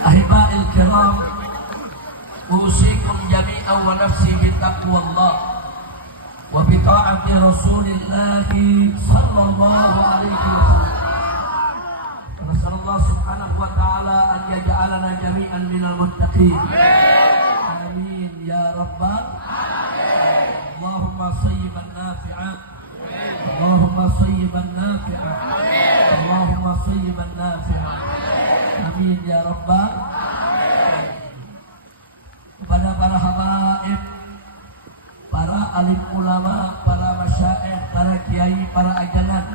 Ahiba'il kiram, usikum jami'an wa nafsi bittaqwallah wa bi ta'ati Rasulillah sallallahu alaihi wasallam. Nasallallahu subhanahu wa ta'ala an yaj'alana jami'an minal muttaqin. Amin ya rabbal alamin. Allahumma sayyiban nafi'an. Allahumma sayyiban nafi'an. Allahumma sayyiban nafi'an. Amin ya rabbal alamin. Kepada para habaib, para alim ulama, para masyayikh, para kiai, para ajangan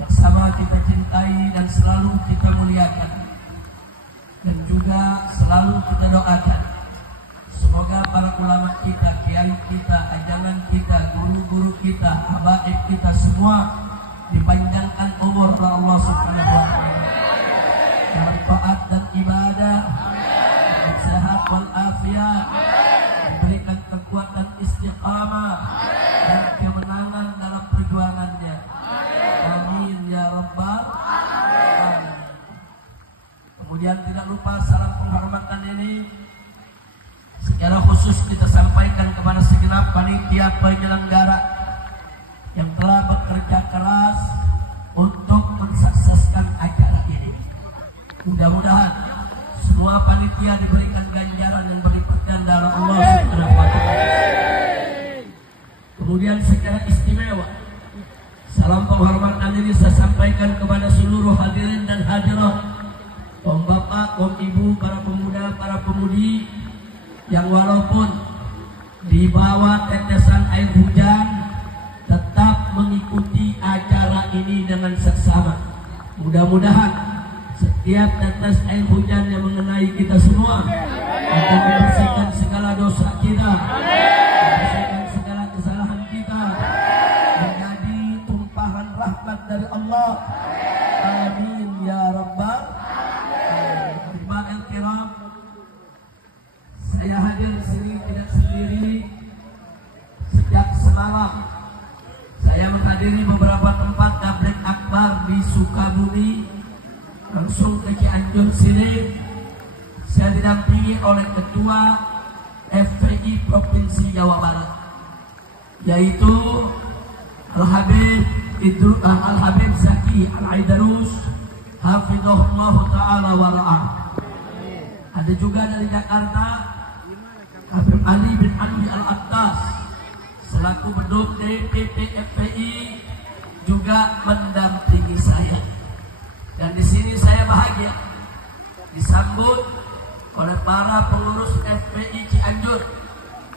yang sama kita cintai dan selalu kita muliakan, dan juga selalu kita doakan, semoga para ulama kita, kiai kita, ajangan kita, guru-guru kita, habaib kita semua dipanjangkan umur oleh Allah Subhanahu wa taala dalam taat dan ibadah, sehat wal afiat, diberikan kekuatan istiqamah dan kemenangan dalam perjuangannya. Amin ya rabbal alamin. Kemudian tidak lupa salam penghormatan ini secara khusus kita sampaikan kepada segenap panitia penyelenggara yang telah bekerja keras untuk mensukseskan acara ini. Mudah-mudahan semua panitia diberikan ganjaran yang berlipat ganda oleh Allah Subhanahu wa taala. Kemudian secara istimewa salam penghormatan ini saya sampaikan kepada seluruh hadirin dan hadirat, kaum bapak, kaum ibu, para pemuda, para pemudi yang walaupun di bawah tetesan air hujan tetap mengikuti acara ini dengan seksama. Mudah-mudahan setiap tetes air hujan yang mengenai kita semua akan membersihkan segala dosa kita, membersihkan segala kesalahan kita, menjadi tumpahan rahmat dari Allah. Amin ya rabbal alamin. Ahiba'il kiram, saya hadir di sini tidak sendiri. Sejak semalam saya menghadiri beberapa tempat tabligh akbar di Sukabumi, langsung ke Cianjur sini. Saya didampingi oleh Ketua FPI Provinsi Jawa Barat, yaitu Al-Habib Zaki Al-Aidarus hafizahullah ta'ala wa ra'ah. Ada juga dari Jakarta Habib Ali bin Ali Al-Attas selaku beduk DPP FPI juga mendampingi saya. Dan di sini saya bahagia disambut oleh para pengurus FPI Cianjur,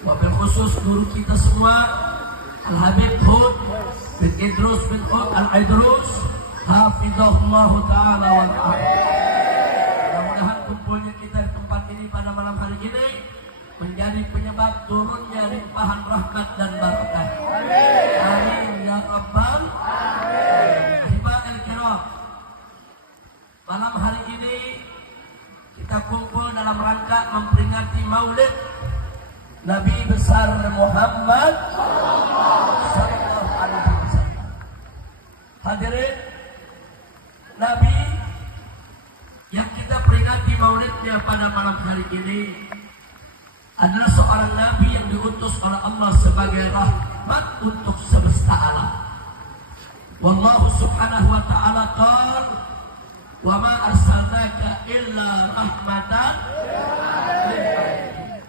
wabil khusus guru kita semua Al-Habib Hud bin Idrus bin Hud Al-Aidrus hafizahullah ta'ala wa ta'ala. Mudah-mudahan kumpulnya kita di tempat ini pada malam hari ini menjadi penyebab turunnya limpahan rahmat dan barakah. Amin ya rabbal alamin. Ahiba'il kiram, malam hari ini kita kumpul dalam rangka memperingati Maulid Nabi besar Muhammad sallallahu alaihi wasallam. Hadirin, Nabi yang kita peringati Maulidnya pada malam hari ini adalah seorang Nabi yang diutus oleh Allah sebagai rahmat untuk semesta alam. Wallahu subhanahu wa ta'ala qala wa ma arsalnaka illa rahmatan lil alamin.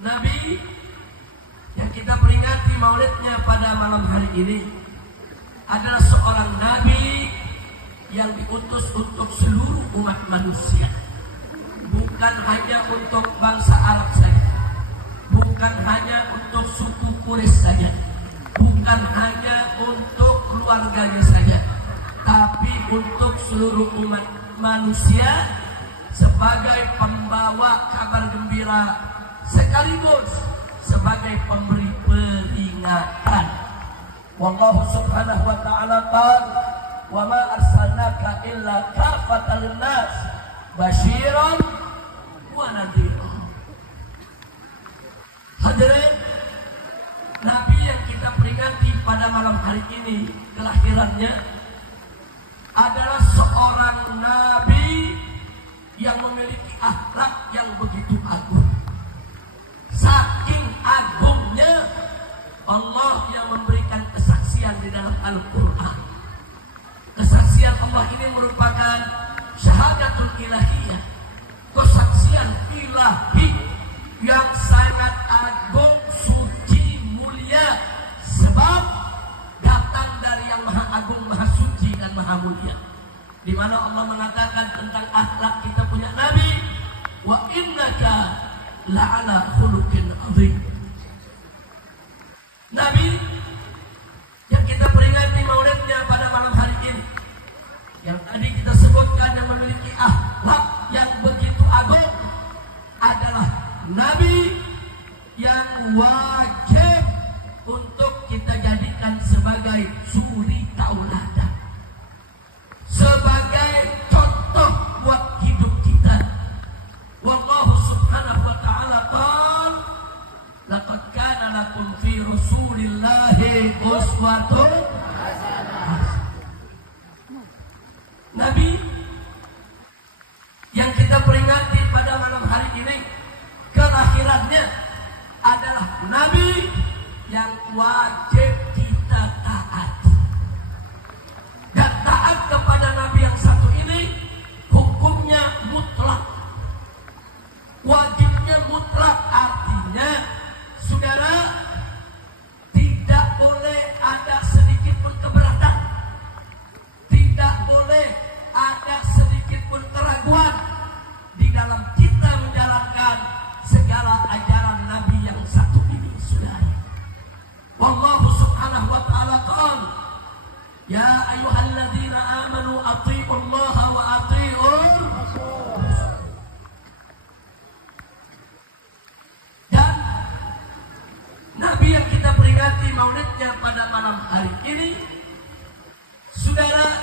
Nabi yang kita peringati maulidnya pada malam hari ini adalah seorang nabi yang diutus untuk seluruh umat manusia, bukan hanya untuk bangsa Arab saja, bukan hanya untuk suku Quraisy saja, bukan hanya untuk keluarganya saja, tapi untuk seluruh umat manusia sebagai pembawa kabar gembira sekaligus sebagai pemberi peringatan. Wallahu subhanahu wa ta'ala qala wa ma arsalnaka illa kafatan linnas basyiran wa nadhiran. Hadirin, Nabi yang kita peringati pada malam hari ini kelahirannya adalah seorang Nabi yang memiliki akhlak yang begitu agung. Saking agungnya Allah yang memberikan kesaksian di dalam Al-Quran. Kesaksian Allah ini merupakan syahadatul ilahiyah, kesaksian ilahi yang sangat agung, suci, mulia, sebab datang dari yang maha agung, maha suci dan maha mulia. Di mana Allah mengatakan tentang akhlak kita punya Nabi, wa innaka la'ala khuluqin azim. Nabi yang kita peringati maulidnya pada malam hari ini, yang tadi kita sebutkan yang memiliki akhlak yang begitu agung, adalah Nabi yang wajib untuk kita jadikan sebagai suri tauladan, sebagai contoh buat hidup kita. Wallahu subhanahu wa ta'ala qala, laqad kana lakum fi rasulillahi uswatun hasanah. Nabi yang kita peringati pada malam hari ini, kelakhirannya adalah Nabi yang wajib kita taati. Dan taat kepada Nabi yang satu ini hukumnya mutlak, wajibnya mutlak. Artinya, saudara, tidak boleh ada sedikit pun keberatan, tidak boleh ada sedikit pun keraguan di dalam kita menjalankan segala ajaran Nabi yang satu ini, saudara. Wallahu subhanahu wa ta'ala qala, ya ayyuhalladzina amanu athi'ullaha wa athi'ur rasul. Dan Nabi yang kita peringati maulidnya pada malam hari ini, saudara,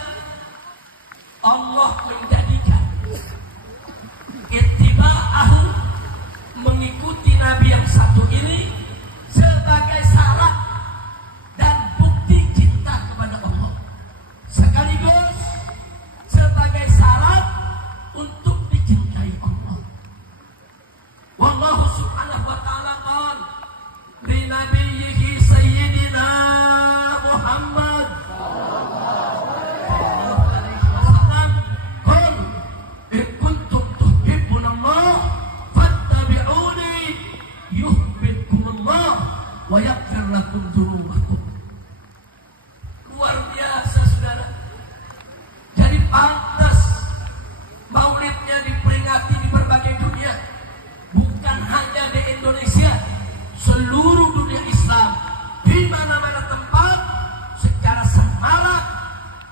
Allah menjadikan ittiba'ahu, mengikuti Nabi yang satu ini, sebagai syarat dan bukti cinta kepada Allah, sekaligus sebagai syarat untuk dicintai Allah. Wallahu subhanahu wa ta'ala qala li nabiyyihi sayyidina Muhammad sallallahu alaihi wasallam, qul in kuntum tuhibbunallah fattabi'uni yuhibbukumullah wa yaghfir lakum dzunubakum. Luar biasa, saudara. Jadi pantas maulidnya diperingati di berbagai dunia, bukan hanya di Indonesia, seluruh dunia Islam, di mana-mana tempat secara semarak,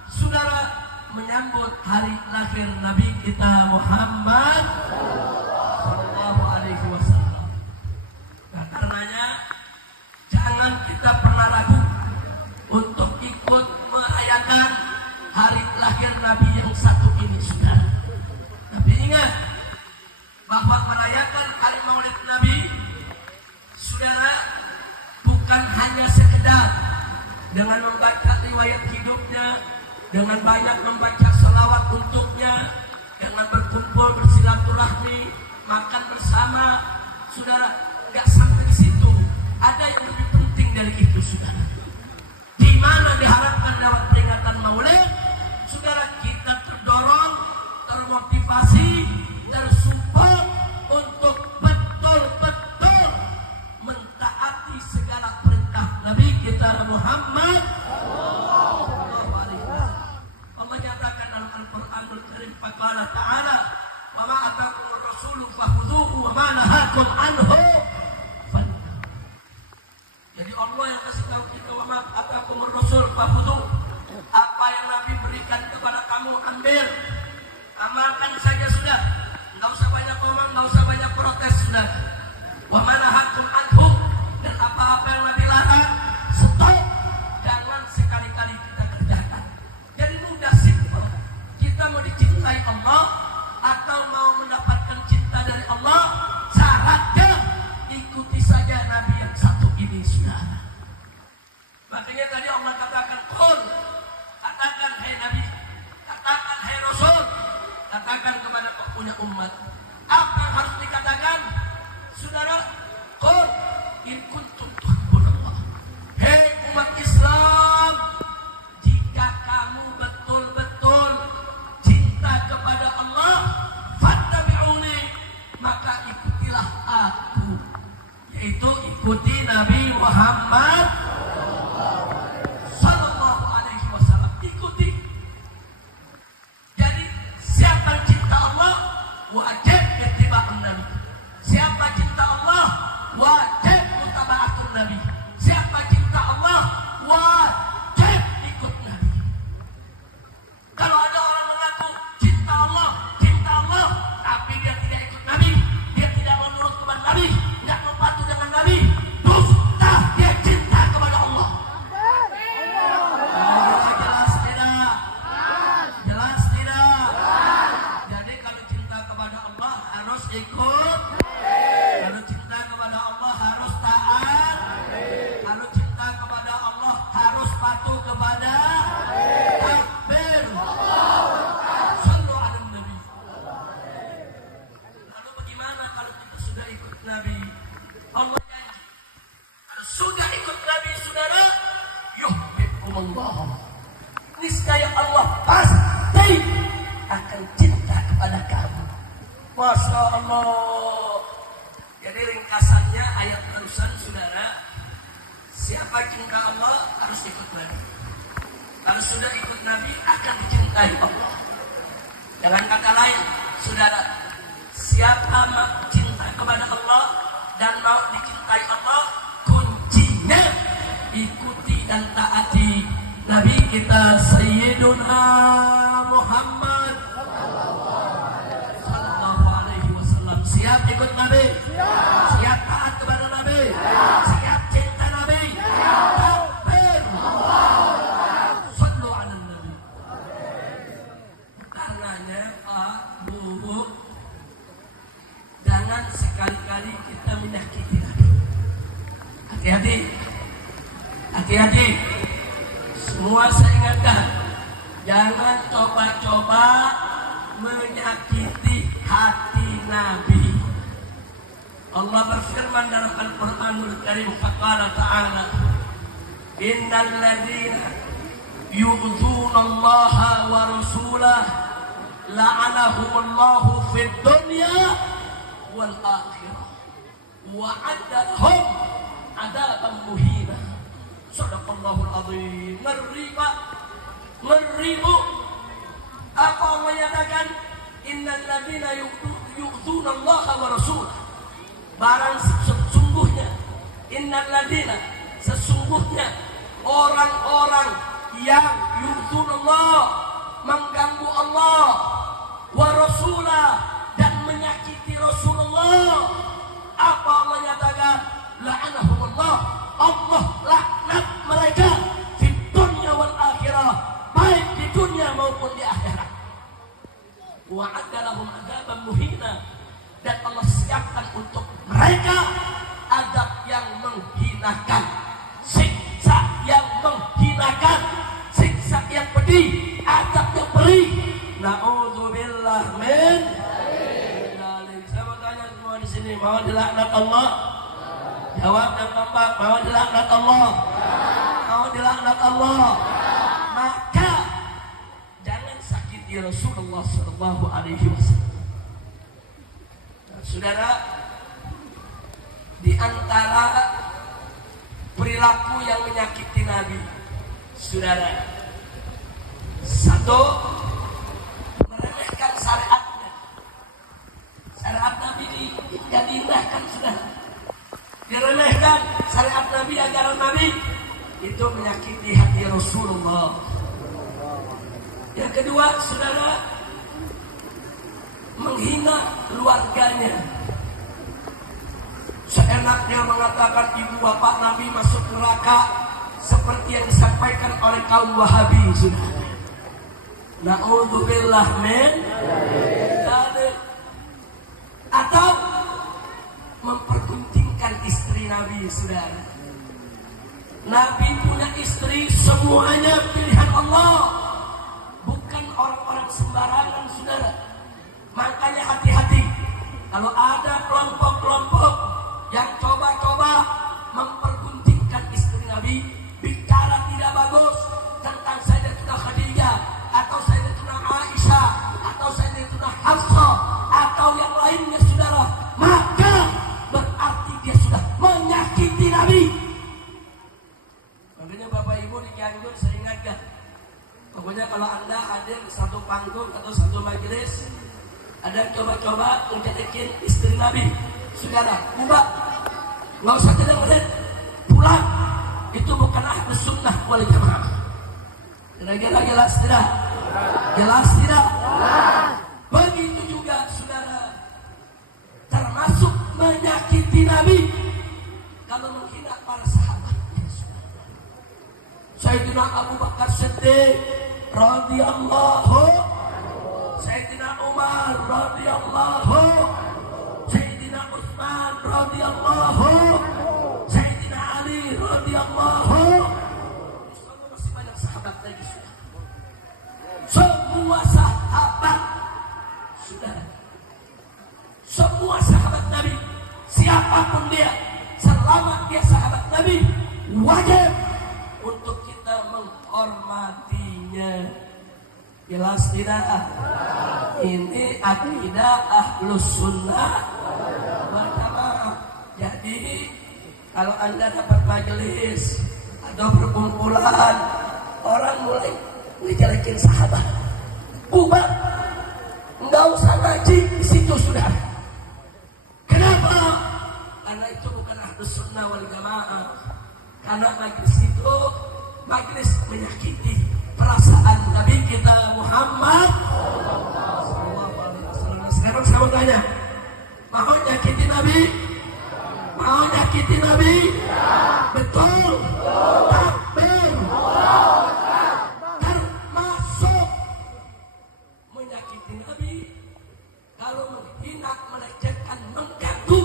saudara, menyambut hari lahir Nabi kita Muhammad sallallahu alaihi wasallam. Nah, karenanya jangan kita pernah ragu untuk ikut merayakan hari lahir Nabi yang satu ini, saudara. Tapi ingat bahwa merayakan hari Maulid Nabi, saudara, bukan hanya sekedar dengan membaca riwayat hidupnya, dengan banyak membaca selawat untuknya, dengan berkumpul bersilaturahmi, makan bersama, saudara. Nggak sampai di situ, ada yang lebih penting dari itu, saudara. Di mana diharapkan lewat peringatan Maulid, saudara, kita terdorong, termotivasi, tersupport untuk betul-betul mentaati segala perintah Nabi kita Muhammad sallallahu alaihi wasallam. Allah nyatakan dalam Al-Qur'anul Karim, faqala ta'ala, wa ma atakumur rasulu fakhudhuhu wa ma nahakum anhu. Jadi Allah yang kasih tahu kita, wa ma atakumur rasul fakhudhuhu, apa yang Nabi berikan kepada kamu ambil, amalkan saja sudah. Enggak usah banyak ngomong, enggak usah banyak protes, sudah. Wa ma nahakum anhu, dan apa-apa yang Nabi larang, stop. Jangan sekali-kali kita kerjakan. Jadi mudah, simpel. Kita mau dicintai Allah atau mau mendapatkan cinta dari Allah, syaratnya ikuti saja Nabi yang satu ini, saudara. Makanya tadi Allah katakan, qul, katakan hai Nabi, katakan hai Rasul, katakan kepada bagaimana kok punya umat? Apa yang harus dikatakan? Saudara, qul in kuntum tuhibbunallah. Hei umat Islam, jika kamu betul-betul cinta kepada Allah, fattabi'uni, maka ikutilah aku, yaitu ikuti Nabi Muhammad sallallahu alaihi wasallam. Ikuti. Jadi siapa yang cinta Allah wajib ittiba'un Nabi. Siapa cinta Allah wajib mutaba'atun Nabi. Siapa cinta Allah wajib ikut Nabi. Kalau ada orang mengaku cinta Allah, tapi dia tidak ikut Nabi, dia tidak menurut kepada Nabi, tidak mau patuh dengan Nabi, dusta, dia cinta kepada Allah. Jelas tidak? Jelas tidak? Jadi kalau cinta kepada Allah harus ikut. Kalau cinta kepada Allah harus taat. Kalau cinta kepada Allah harus patuh kepada takbir. Sallu ala Nabi. Lalu bagaimana kalau kita sudah ikut Nabi? Allah janji, kalau sudah ikut Nabi, saudara, yuhibbukumullah. Niscaya Allah pasti akan cinta kepada kamu. Masya Allah. Jadi ringkasannya ayat barusan, saudara, siapa cinta Allah harus ikut Nabi. Kalau sudah ikut Nabi akan dicintai Allah. Dengan kata lain, saudara, siapa cinta kepada Allah dan mau dicintai Allah, kuncinya ikuti dan taati Nabi kita Sayyiduna Muhammad sallallahu alaihi wasallam. Siap ikut Nabi? Siap taat kepada Nabi? Siap cinta Nabi? Takbir. Sallu ala Nabi. Karenanya Pak, Bu, jangan sekali-kali kita menyakiti Nabi. Hati-hati. Hati-hati. Semua saya ingatkan, jangan coba-coba menyakiti hati Nabi. Allah berfirman dalam Al-Quranul Karim, faqala ta'ala, innal ladzina yu'dzuna Allah wa rasulah la'anahumullahu fid dunya wal akhirah wa 'adda lahum 'adaban muhina. Sadaqallahul azim. Ngeri Pak, ngeri Bu. Apa Allah nyatakan? Innal ladzina yu'dzuna Allah wa rasulah. Barang sesungguhnya, innal ladzina, sesungguhnya orang-orang yang yu'dzuna Allah, mengganggu Allah, wa rasulah, dan menyakiti Rasulullah. Apa Allah nyatakan? La'anahumullah, Allah laknat mereka di dunia wal akhirah, baik di dunia maupun di akhirat. Wa'adda lahum adzaban muhina, dan Allah siapkan untuk mereka azab yang menghinakan, siksa yang menghinakan, siksa yang pedih, azab yang perih. Na'udzubillah min dzalik. Saya mau tanya semua di sini, mau dilaknat Allah? Jawab yang keempat, mau dilaknat Allah? Mau dilaknat Allah? Maka jangan sakiti Rasulullah sallallahu alaihi wasallam. Saudara, di antara perilaku yang menyakiti Nabi, saudara, satu, meremehkan syariatnya. Syariat Nabi tidak diindahkan, saudara. Diremehkan syariat Nabi, ajaran Nabi, itu menyakiti hati Rasulullah. Yang kedua, saudara, menghina keluarganya. Seenaknya mengatakan ibu bapak Nabi masuk neraka, seperti yang disampaikan oleh kaum Wahabi, saudara. Na'udzubillah min dzalik. Atau memperguntingkan istri Nabi, saudara. Nabi punya istri semuanya pilihan Allah, bukan orang-orang sembarangan, saudara. Maka Kalau ada kelompok-kelompok yang coba-coba mempergunjingkan istri Nabi, bicara tidak bagus tentang Sayyidatuna Khadijah atau Sayyidatuna Aisyah atau Sayyidatuna Hafsah atau yang lainnya, saudara, maka berarti dia sudah menyakiti Nabi. Makanya Bapak Ibu di Cianjur saya ingatkan, pokoknya kalau Anda hadir satu panggung atau satu majelis, ada coba-coba mencetekin istri Nabi, saudara, ubah, nggak usah tidak menit, pulang. Itu bukan ahlus sunnah wal jamaah. Kira-kira jelas tidak? Jelas tidak? Begitu juga, saudara, termasuk menyakiti Nabi kalau menghina para sahabat. Sayyidina Abu Bakar Siddiq radhiyallahu, Sayyidina Umar radhiyallahu, Sayyidina Utsman radhiyallahu, Sayyidina Ali radhiyallahu. Semua masih banyak sahabat lagi, sudah. Semua sahabat, sudah. Semua sahabat Nabi, siapapun dia, selama dia sahabat Nabi, wajib untuk kita menghormatinya. Jelas tidak? Ini akidah ahlus sunnah wal jamaah. Jadi kalau Anda dapat majelis atau perkumpulan, orang mulai ngejelekin sahabat, bubar, nggak usah ngaji di situ, sudah. Kenapa? Karena itu bukan ahlus sunnah wal jamaah. Karena majelis itu majelis menyakiti perasaan Nabi kita Muhammad SAW. Sekarang saya mau tanya, mau nyakiti Nabi? Mau nyakiti Nabi? Betul? Takbir? Termasuk menyakiti Nabi kalau menghina, melecehkan, mengganggu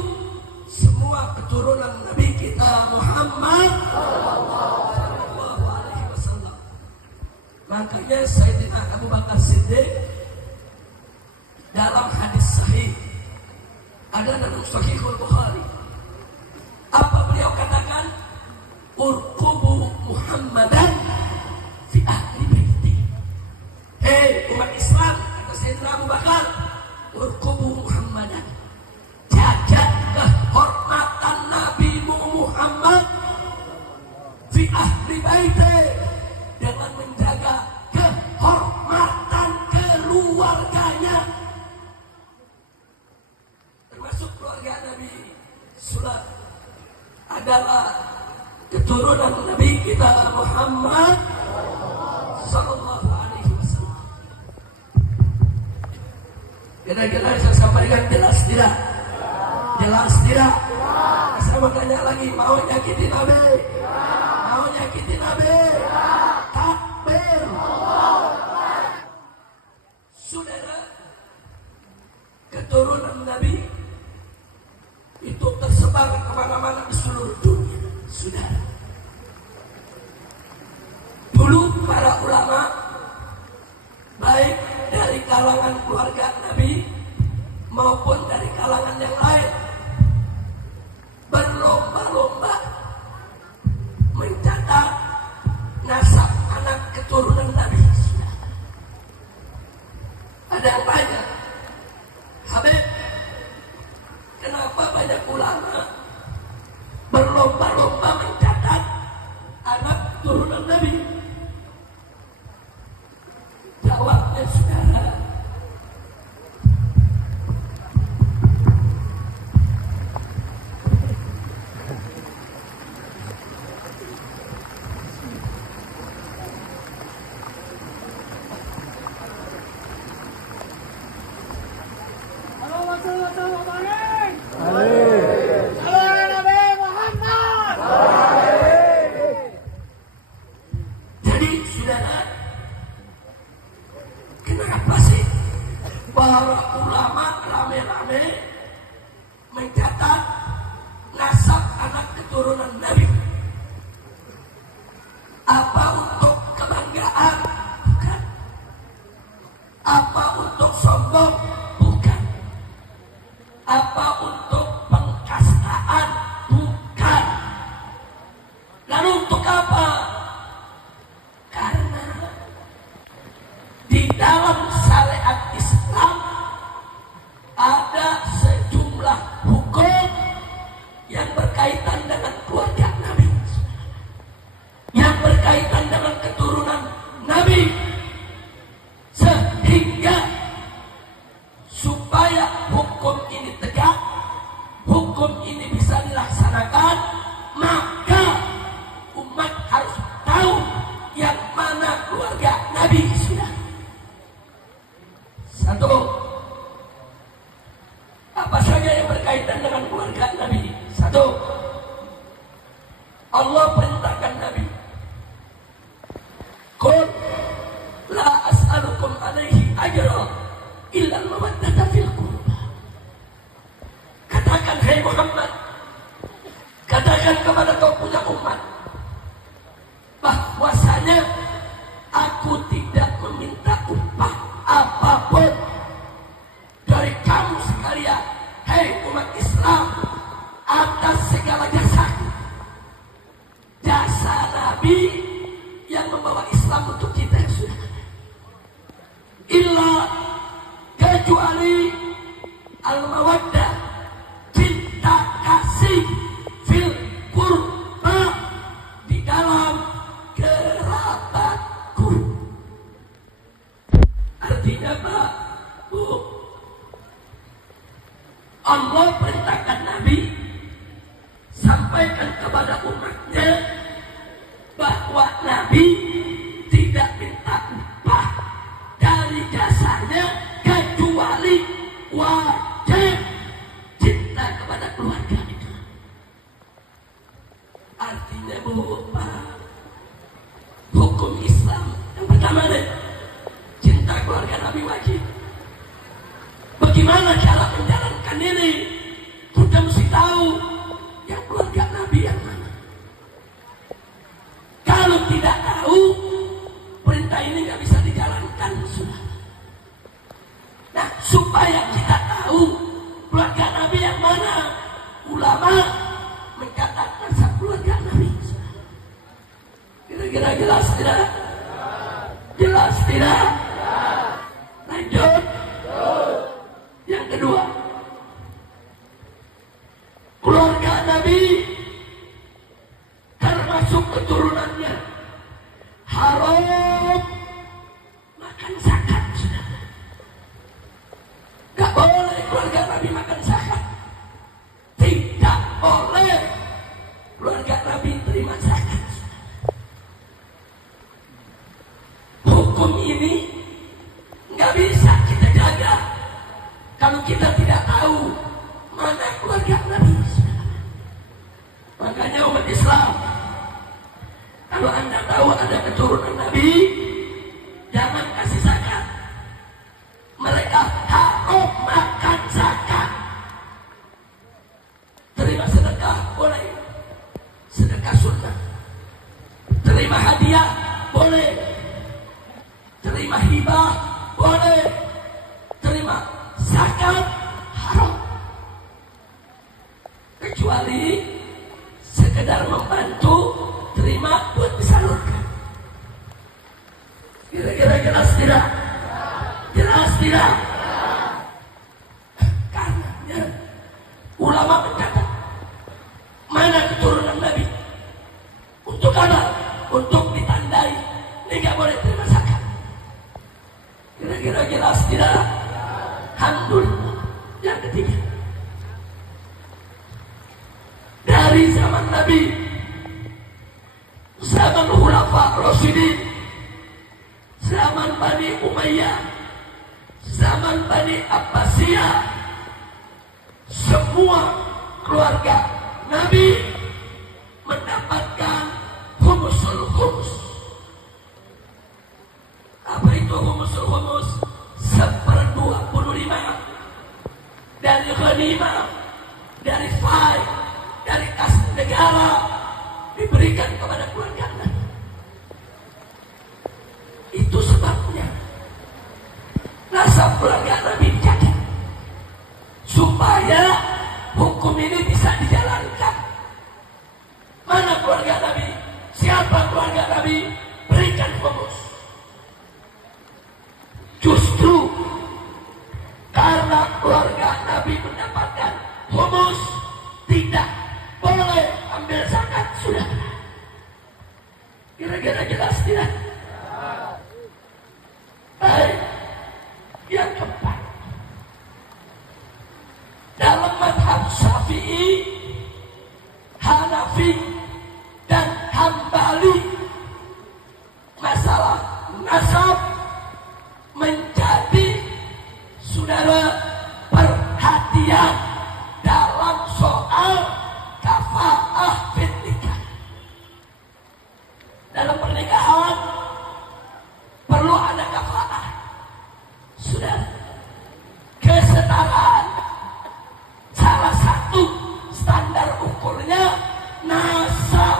semua keturunan Nabi kita Muhammad. Makanya Sayyidina Abu Bakar Siddiq dalam hadis sahih, ada dalam Sahihul Bukhari, apa beliau katakan? Urqubu Muhammadan fi ahli baiti. Hei umat Islam, kata Sayyidina Abu Bakar, urqubu Muhammadan, jaga kehormatan Nabi Muhammad fi ahli baiti, dengan menjaga kehormatan keluarganya, termasuk keluarga Nabi Sulam adalah keturunan Nabi kita Muhammad sallallahu alaihi wasallam. Kira-kira saya sampaikan jelas tidak? Jelas tidak? Saya mau tanya lagi, mau nyakiti Nabi? Mau nyakiti Nabi? Takbir. Saudara, keturunan Nabi itu tersebar kemana-mana di seluruh dunia, saudara. Dulu para ulama, baik dari kalangan keluarga Nabi maupun dari kalangan yang lain, berlomba-lomba mencatat nasab anak keturunan Nabi. Ada yang banyak. Habib, kenapa banyak ulama berlomba-lomba mencatat anak keturunan Nabi? Jawabnya, saudara, jadi saudara, kenapa sih para ulama rame-rame mencatat nasab anak keturunan Nabi? Apa untuk kebanggaan? Bukan. Apa untuk sombong? Bukan. Apa untuk pengkastaan? Bukan. Lalu untuk apa? Karena di dalam syariat Islam ada sejumlah hukum yang berkaitan dengan keluarga Nabi, yang berkaitan dengan keturunan Nabi, sehingga supaya hukum ini tegak, hukum ini bisa dilaksanakan, maka umat harus tahu yang mana keluarga Nabi. Sudah satu, apa saja yang berkaitan dengan keluarga Nabi? Satu, Allah perintahkan Nabi, qul la as'alukum alaihi ajra illa al-mawaddata fil qurba. Katakan, hai Muhammad, katakan kepada kau punya umat bahwasanya aku tidak meminta upah apapun dari kamu sekalian, hai umat Islam, atas segala jasa. Jasa Nabi yang membawa Islam untuk kita yang sudah ada. Illa, kecuali al-mawaddah, cinta kasih, fil qurba, di dalam kerabatku. Artinya Pak, Bu, Allah perintahkan Nabi sampaikan kepada umatnya bahwa Nabi tidak minta upah dari jasanya kecuali wajib cinta kepada keluarga itu. Artinya Bu, Pak, hukum Islam yang pertama deh, cinta keluarga Nabi wajib. Bagaimana cara menjalankan ini? Kita mesti tahu yang keluarga Nabi yang mana. Kalau tidak tahu, perintah ini nggak bisa dijalankan. Nah, supaya kita tahu keluarga Nabi yang mana, ulama mencatat nasab keluarga Nabi. Kira-kira jelas tidak? Jelas tidak? Lanjut. Yang kedua, keluarga Nabi termasuk keturunannya haram makan zakat. Sudah gak boleh keluarga Nabi makan zakat. Tidak boleh keluarga Nabi terima zakat. Hukum ini gak bisa kita jaga kalau kita tidak tahu mana keluarga Nabi. Makanya umat Islam, kalau Anda tahu ada keturunan Nabi, jangan kasih zakat. Mereka haram makan zakat. Terima sedekah boleh, sedekah sunnah. Terima hadiah boleh, terima hibah boleh, terima zakat haram, kecuali sekedar membantu, terima buat disalurkan. Kira-kira jelas tidak? Jelas tidak? Karena ulama mencatat mana keturunan Nabi. Untuk apa? Untuk ditandai ini nggak boleh terima zakat. Kira-kira jelas tidak? Alhamdulillah. Yang ketiga, dari zaman Nabi, zaman Khulafa Rasyidin, zaman Bani Umayyah, zaman Bani Abbasiyah, semua keluarga Nabi mendapatkan humusul humus. Apa itu humusul humus? 1/25 dari ghanimah, dari faid, dari kas negara diberikan kepada keluarga Nabi. Itu sebabnya nasab keluarga Nabi dijaga supaya hukum ini bisa dijalankan. Mana keluarga Nabi? Siapa keluarga Nabi? Berikan humus. Justru karena keluarga Nabi mendapatkan humus, tidak boleh ambil zakat, sudah. Kira-kira jelas tidak? Baik. Yang keempat, dalam mazhab Syafi'i, Hanafi, dan Hambali, masalah nasab menjadi, saudara, perhatian dalam soal kafaah fil nikah. Dalam pernikahan perlu ada kafaah, sudah. Kesetaraan salah satu standar ukurnya nasab.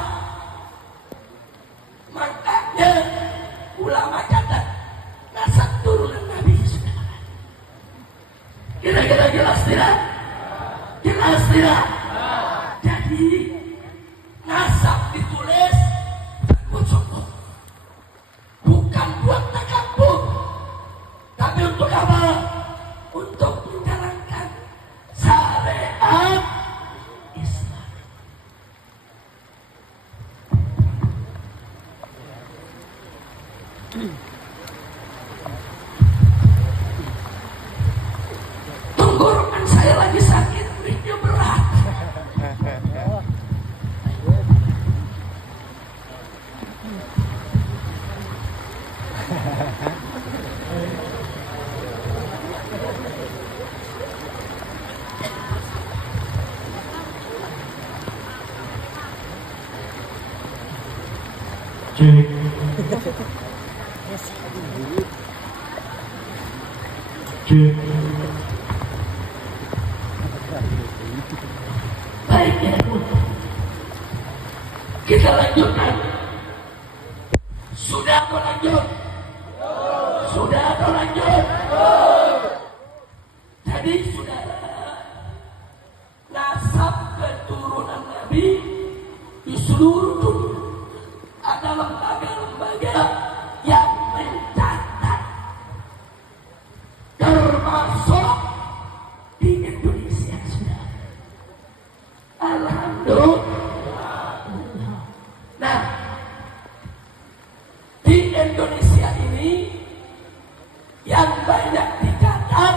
Makanya ulama catat nasab turunan Nabi, sudah. Kira-kira jelas tidak? Jelas tidak? Jadi nasab ditulis bukan buat takabur, tapi untuk apa? Untuk menjalankan syariat Islam. Tenggorokan saya lagi sakit, mic-nya berat. Cek. Baik ya, kita lanjutkan. Sudah atau lanjut? Sudah atau lanjut? Jadi saudara, nasab keturunan Nabi di seluruh dunia ada lembaga-lembaga yang mencatat, termasuk di Indonesia, sudah. Alhamdulillah. Nah, di Indonesia ini yang banyak dicatat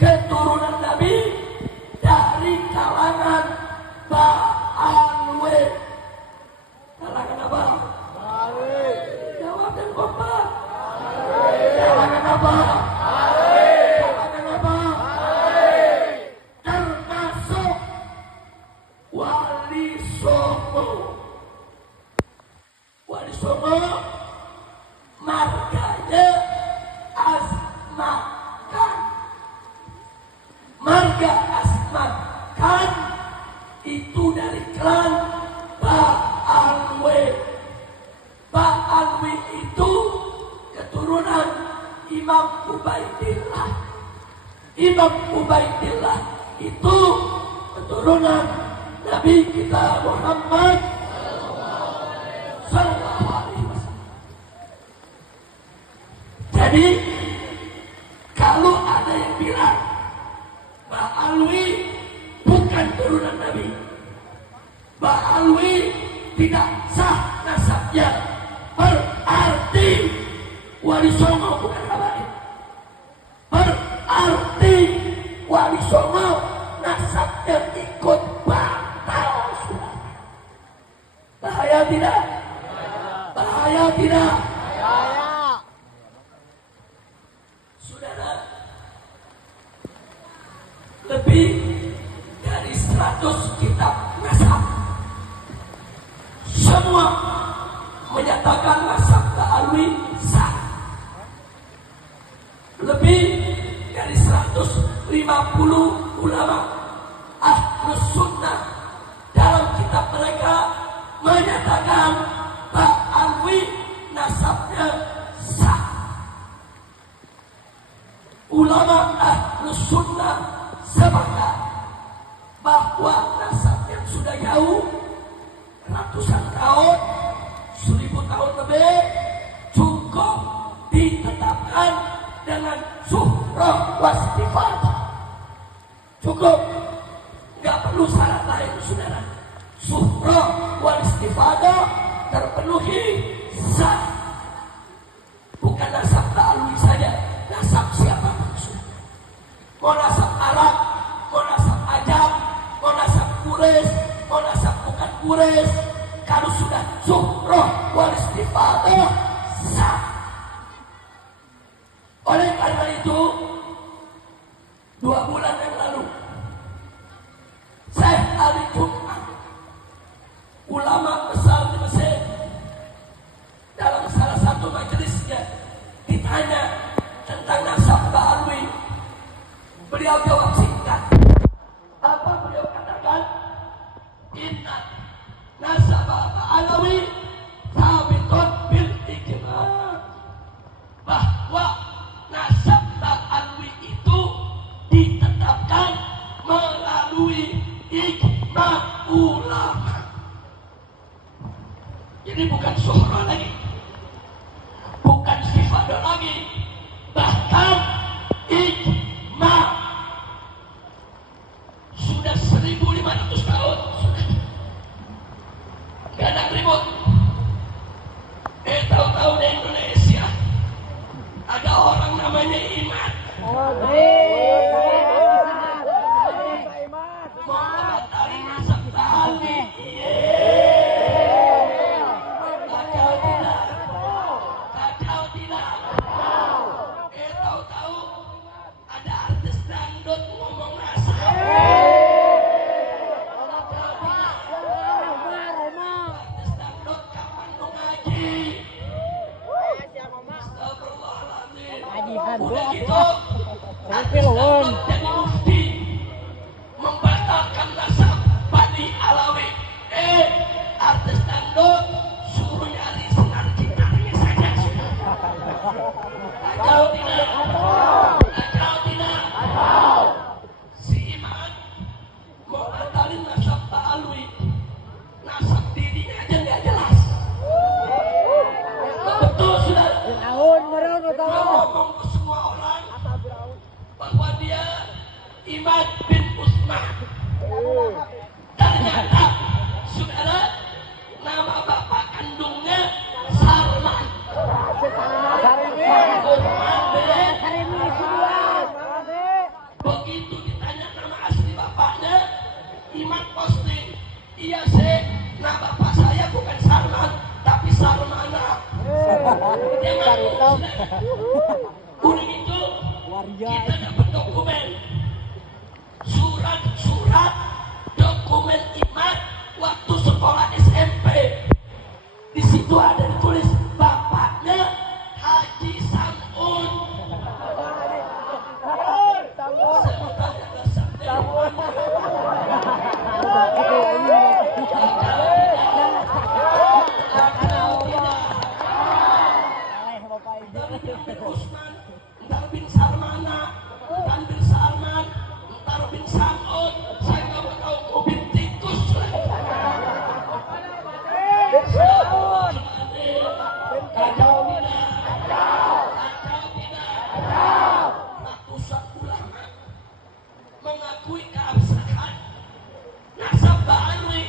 keturunan Nabi dari kalangan Ba'alwi. Kalangan apa? Ba'alwi. Jawab yang kompak. Kalangan apa? Kalangan apa? Termasuk Wali Songo. Wali Songo marganya Asmakan. Marga Asmakan itu dari klan Ba'alwi. Ba'alwi itu keturunan Imam Ubaidillah. Imam Ubaidillah itu keturunan Nabi kita Muhammad sallallahu alaihi wasallam. Jadi kalau ada yang bilang Ba'alwi bukan turunan Nabi, Ba'alwi tidak sah nasabnya, berarti Wali Songo bukan kabaib. Berarti Wali Songo nasabnya ikut batal, sudah. Bahaya tidak? Bahaya tidak? Saudara, lebih dari 100 kitab nasab semua menyatakan nasab Ba'alwi sah. Lebih dari 150 ulama Ahlus Sunnah dalam kitab mereka menyatakan Ba'alwi nasabnya sah. Ulama Ahlus Sunnah sepakat bahwa nasab yang sudah jauh ratusan tahun, 1000 tahun lebih cukup ditetapkan dengan suhroh wastifadah. Cukup, nggak perlu syarat lain, saudara. Suhroh wastifadah terpenuhi sah. Bukan nasab ta'alwi saja, nasab siapapun sudah. Mau nasab Arab, mau nasab Ajam, mau nasab Quraisy, mau nasab bukan Quraisy, kalau sudah suhroh wastifadah sah. Oleh karena itu, 2 bulan yang lalu, Syekh Ali Jum'ah, ulama besar di Mesir, dalam salah satu majelisnya ditanya tentang nasab ta'alwi. Beliau jawab singkat. Apa beliau katakan? Inna nasab ta'alwi sabitun bil ijma'. Bahwa nasab ta'alwi itu ditetapkan melalui ijma' ulama. Jadi bukan suhroh lagi, bukan sifadah lagi, bahkan ijma'. Sudah 1500 tahun sudah. Gak ada ribut. Tahu-tahu di Indonesia ada orang namanya Imad. Mau ngebatalin nasab ta'alwi. Kacau tidak? Kacau tidak? Tahu-tahu ada artis dangdut ngomong nasab. Artis dangdut kapan mau ngaji? Astagfirullahaladzim. Udah gitu, artis dangdut jadi mufti membatalkan nasab Bani Alawi. Artis dangdut suruh nyari senar gitarnya saja sudah. Kacau tidak? Kacau tidak? Si Iman mau batalin nasab ta'alwi, nasab dirinya aja nggak jelas. Betul sudah. Dia ngomong ke semua orang bahwa dia Imad bin Usman. Ternyata saudara, nama bapak kandungnya Sarman. Begitu ditanya nama asli bapaknya, Imad posting, iya sih, nama bapak saya bukan Sarman, tapi Sarmana. Dia ngaku, udah gitu, kita dapat dokumen, surat dokumen Imad waktu sekolah SMP. Di situ ada ditulis bapaknya Haji Samun. Usman, entar bin Sarmana, entar bin Sarman, entar bin Samun. Saya nggak mau tahu mau bin tikus lagi. Kacau tidak? Kacau tidak? Ratusan ulama mengakui keabsahan nasab ta'alwi.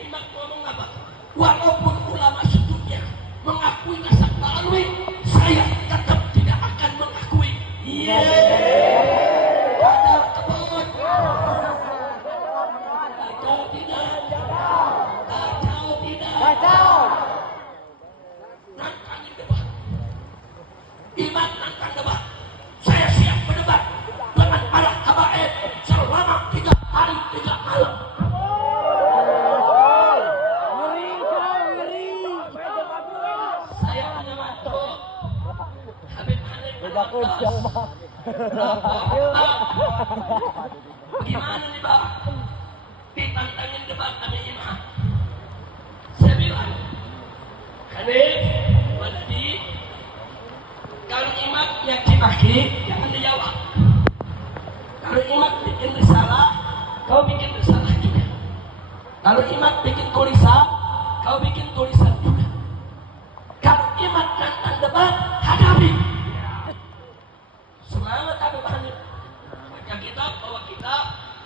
Imam ngomong apa? Walaupun ulama sedunia mengakui nasab ta'alwi, saya tetap tidak akan mengakui. Ada kebun. Kacau tidak? Kacau tidak? Nantangin debat. Imam nantang debat. Saya siap berdebat dengan para habaib selama 3 hari 3 malam. Saya punya mantu Habib Halim Al-Abbas. Gimana nih Pak? Ditantangin debat sama Imam. Saya bilang, Habib, Wadadi, kalau Imam yang maki, jangan dijawab. Kalau Imad bikin risalah, kau bikin risalah juga. Kalau Imad bikin tulisan, kau bikin tulisan juga. Kalau Imad nantang debat, hadapi. Semangat Habib Hanif. Baca kitab, bawa kitab,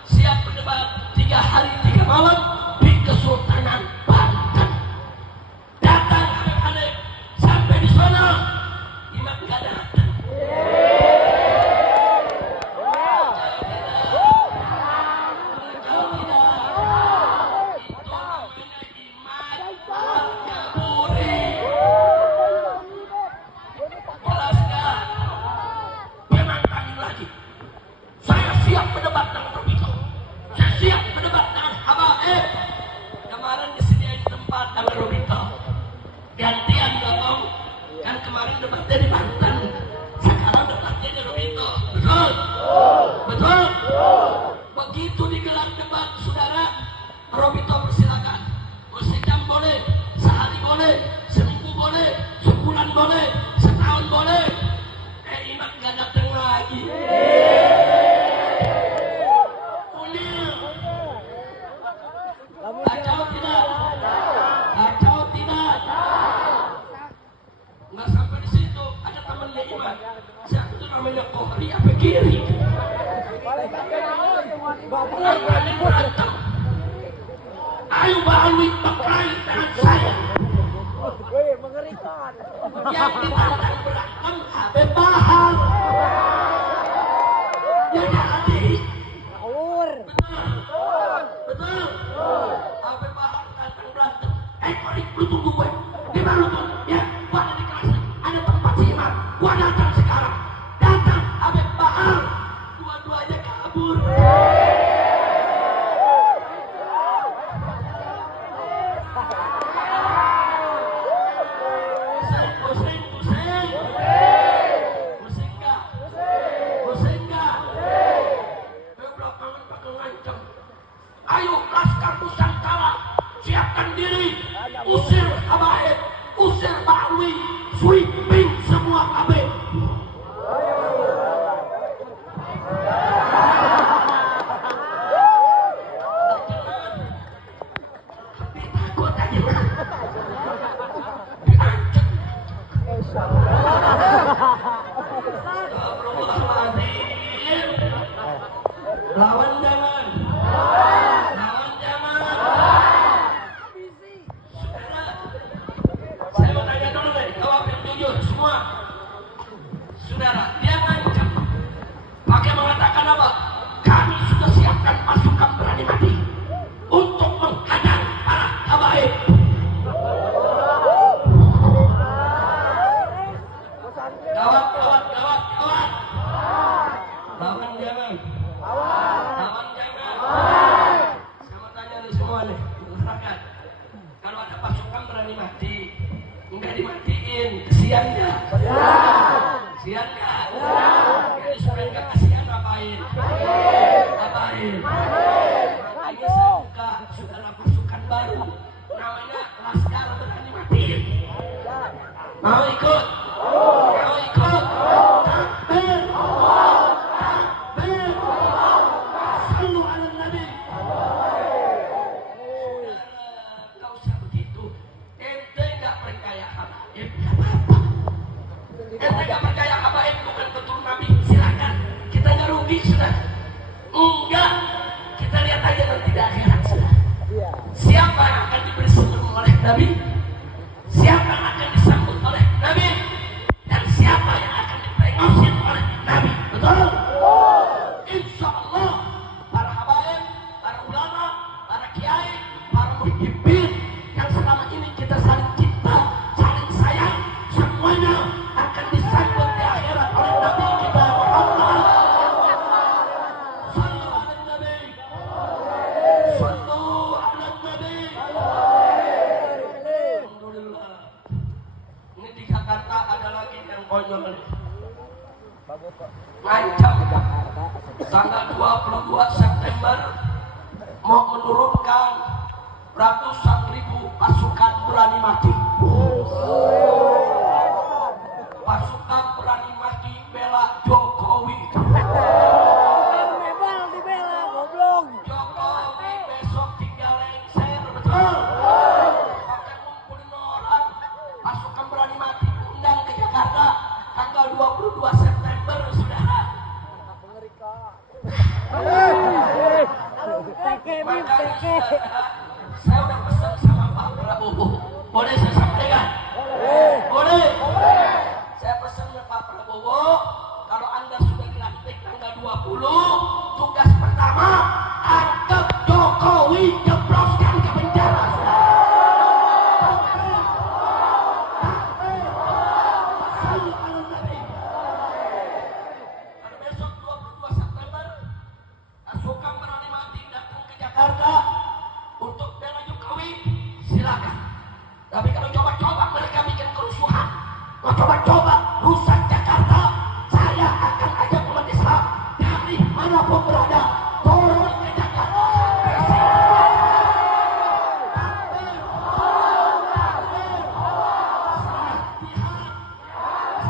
siap berdebat 3 hari 3 malam di Kesultanan Banten. Datang Habib Hanif, sampai di sana Imad gak datang. Gantian dong, kan kemarin debatnya di Banten, sekarang debatnya di Robito, betul? Betul? Begitu digelar debat, saudara, Robito persilakan, mau sejam boleh, sehari boleh, seminggu boleh, sebulan boleh, setahun boleh. Imam gak datang lagi. Kacau tidak? Kacau tidak? Nggak sampai di situ, ada temannya Imam. Siapa itu namanya Kohri apa Kiri? Berani berantem. Ayo Ba'alwi berkait dengan saya. Mengerikan. Yang ditantang berantem Habib Bahar. Ya jadi. Betul. Habib Bahar tantang berantem. Korik, lu tunggu gue. Di mana lu tuh? Ya, gua ada di kelas. Ada tempat si Imam. Gua datang sekarang. Datang Habib Bahar. Dua-duanya kabur. Ayo laskar Nusantara, siapkan diri, usir habaib, usir Ba'alwi, sweeping semua habib. Tapi takut aja diancam. Astagfirullahaladzim. Lawan jangan. Saya mau tanya dulu deh, jawab yang jujur semua. Saudara, dia ngancam. Pakai mengatakan apa? Kami sudah siapkan pasukan berani mati untuk menghadang para habaib. Gawat. Lawan jangan. Lawan jangan. Saya mau tanya nih semua nih, masyarakat. Kalau ada pasukan berani mati, enggak dimatiin, kesian nggak? Kesian nggak? Jadi supaya nggak kesian ngapain? Makanya saya buka saudara pasukan baru, namanya Laskar Berani Matiin. Mau ikut? Mau ikut? Takbir! Takbir! Sallu ala Nabi. Nggak usah begitu. Ente nggak percaya habaib, nggak apa-apa. Ente nggak percaya habaib bukan keturunan Nabi, silakan. Kita nggak rugi sudah. Enggak, kita lihat aja nanti di akhirat sudah. Siapa yang akan diberi sebelum oleh Nabi? Siapa yang akan disambut oleh Nabi? Dan siapa yang akan dipengosin oleh Nabi? Betul? Insya Allah para habaib, para ulama, para kiai, para muhibbin yang selama ini kita saling cinta, saling sayang, semuanya akan disambut di akhirat oleh Nabi kita Muhammad. Sallu ala Nabi. Sallu ala Nabi. Alhamdulillah. Ini di Jakarta ada lagi yang konyol nih. Ngancam tanggal 22 September mau menurunkan ratusan ribu pasukan berani mati. Pasukan berani mati bela Jokowi. Makanya saya udah pesan sama Pak Prabowo. Boleh saya sampaikan? Boleh. Saya pesan ke Pak Prabowo, kalau Anda sudah dilantik tanggal 20, tugas pertama tangkap Jokowi, jebloskan ke penjara. Karena besok 22 September, Asuka berani mati datang ke Jakarta untuk bela Jokowi, silakan. Tapi kalau coba-coba mereka bikin kerusuhan, mau coba-coba rusak Jakarta, saya akan ajak umat Islam dari manapun berada turun ke Jakarta.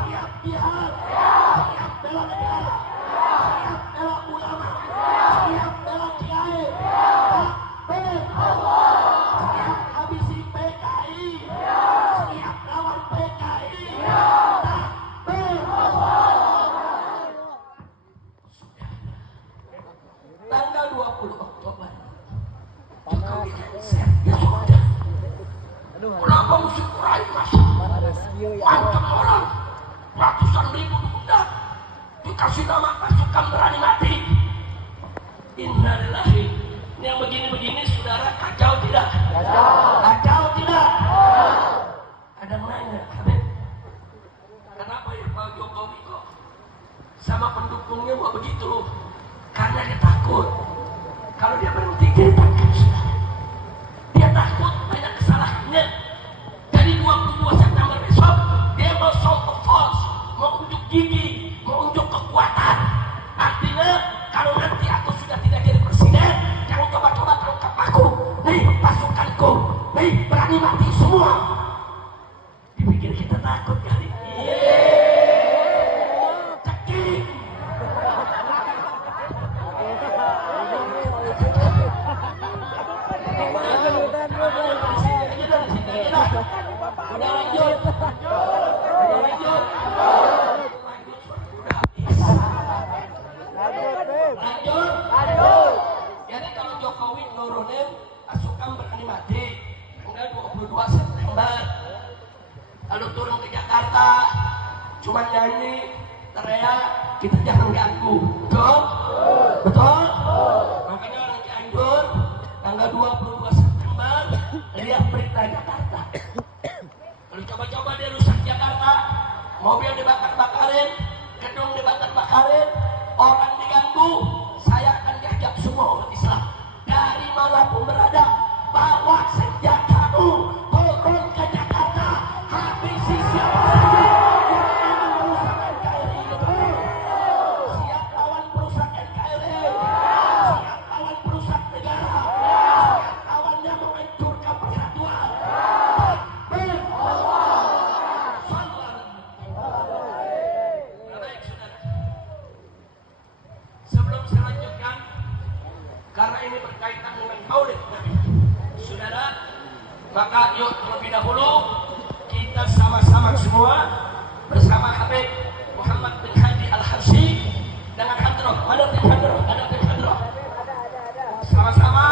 Siap jihad, siap bela negara, siap bela ulama, siap bela kiai, siap habisi PKI, siap lawan PKI. Tanggal 20 Oktober Jokowi konser di Jogja. Berapa musik raih masa? Ancam orang, ratusan ribu diundang, dikasih nama pasukan berani mati. Innalillahi. Ini yang begini-begini saudara kacau tidak? Kacau tidak? Ada yang nanya, Habib, kenapa ya Pak Jokowi kok sama pendukungnya kok begitu? Karena dia takut. Kalau dia berhenti, dia takut. Dia takut banyak kesalahannya. Dari 22 September besok, dia mau show of force, mau unjuk gigi, mau unjuk kekuatan. Artinya, kalau nanti aku sudah tidak jadi presiden, jangan coba-coba tangkap aku. Nih, pasukanku. Nih, berani mati semua. Dipikir kita takut kali. Cekik. Udah lanjut. Jadi kalau Jokowi nurunin pasukan berani mati tanggal 22 September, lalu turun ke Jakarta cuma nyanyi, teriak, kita jangan ganggu. Betul? Betul? Makanya orang Cianjur tanggal 22 September lihat berita Jakarta. Kalau coba-coba dia rusak Jakarta, mobil dibakar-bakarin, gedung dibakar-bakarin, orang diganggu, saya akan jajak semua umat Islam dari manapun berada, bawa senjatamu, turun ke Jakarta, habisi siapa saja yang ingin merusak NKRI. Siap lawan perusak NKRI, siap lawan perusak negara, siap lawannya menghancurkan persatuan. Baik, saudara. Sebelum saya lanjutkan, karena ini berkaitan dengan Maulid Nabi, saudara, maka yuk terlebih dahulu kita sama-sama semua bersama Habib Muhammad bin Hadi Al-Habsyi dengan hadroh. Mana tim hadroh? Ada tim hadroh. Sama-sama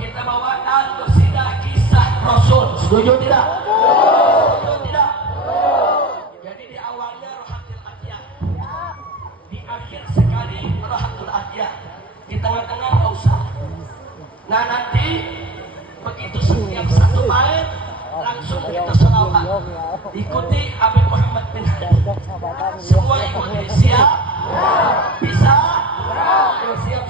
kita bawakan qasidah kisah Rasul. Setuju tidak? Setuju tidak? Jadi di awalnya Rohatul Atiyah, di akhir sekali Rohatul Atiyah, di tengah-tengah nggak usah. Nah nanti begitu setiap satu bait langsung kita sholawat. Ikuti Habib Muhammad bin Hadi. Semua ikuti. Siap? Bisa? Siap